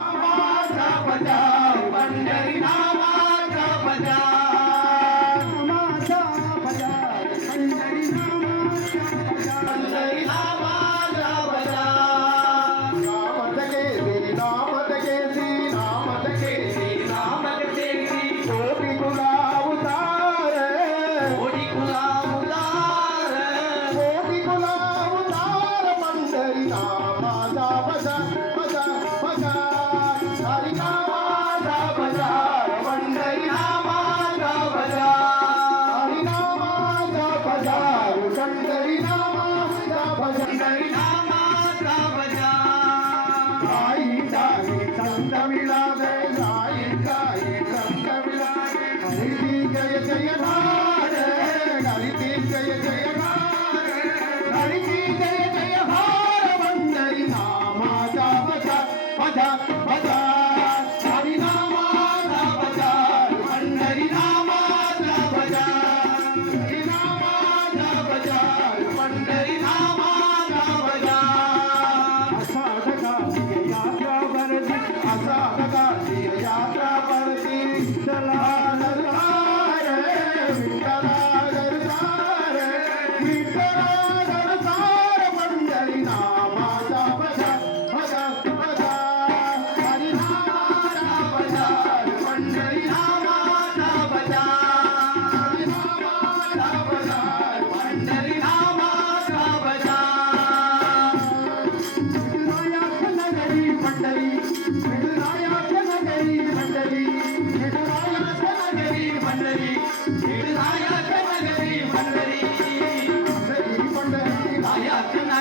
नामाचा बजाव पंढरी नामाचा बजाव नामाचा बजाव पंढरी नामाचा बजाव पंढरी नामाचा बजाव नामत केसी नामत केसी नामत केसी कोटी कुला उतार कोटी कुला उतार कोटी कुला उतार पंढरी नामाचा बजाव जय जय भार हरिती जय जय भार हरिती जय जय भार पंढरी नामाचा बजार बजार बजार हरी नामाचा बजार पंढरी नामाचा बजार हरी नामाचा बजार पंढरी नामाचा बजार आषाढ काशी यात्रा भरती आषाढ काशी यात्रा भरती चला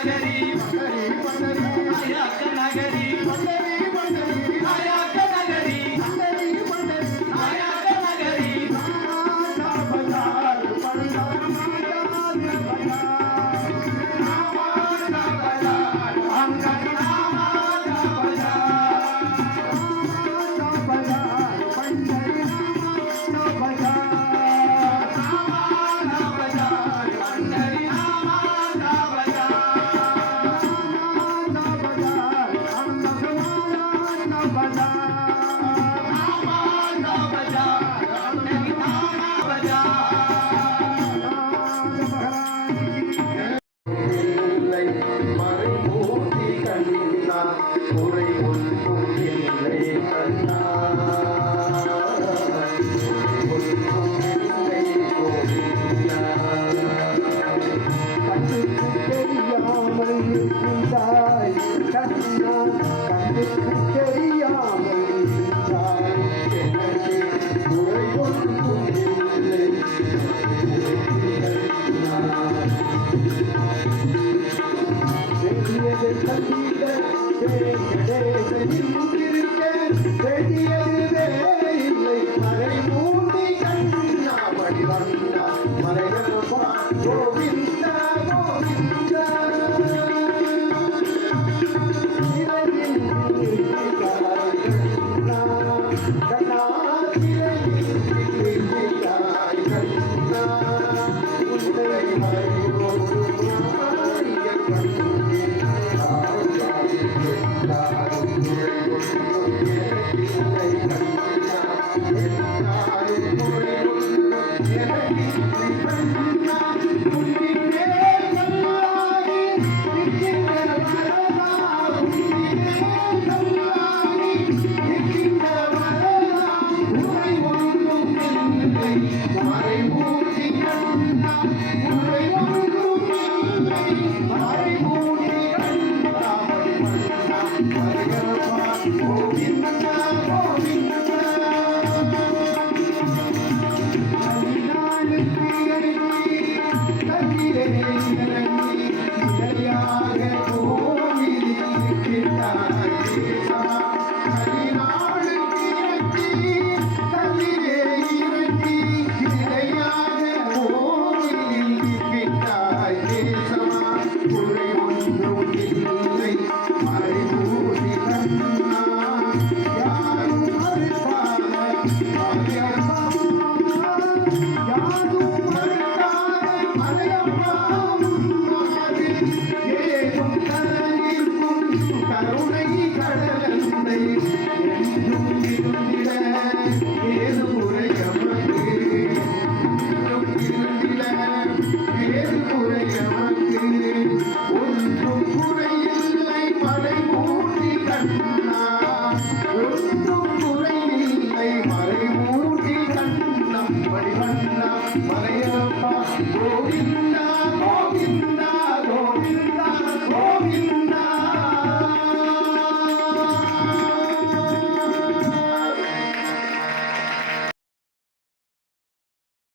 Hare இருந்திட ஏது முறை எமக்கு இருந்திட ஏது முறை எமக்கு ஒன்றும் குறையில்லை மலை மூடி கண்ணா ஒன்றும் குறையில்லை மலை மூடி கண்ணா மணிவண்ணா மலை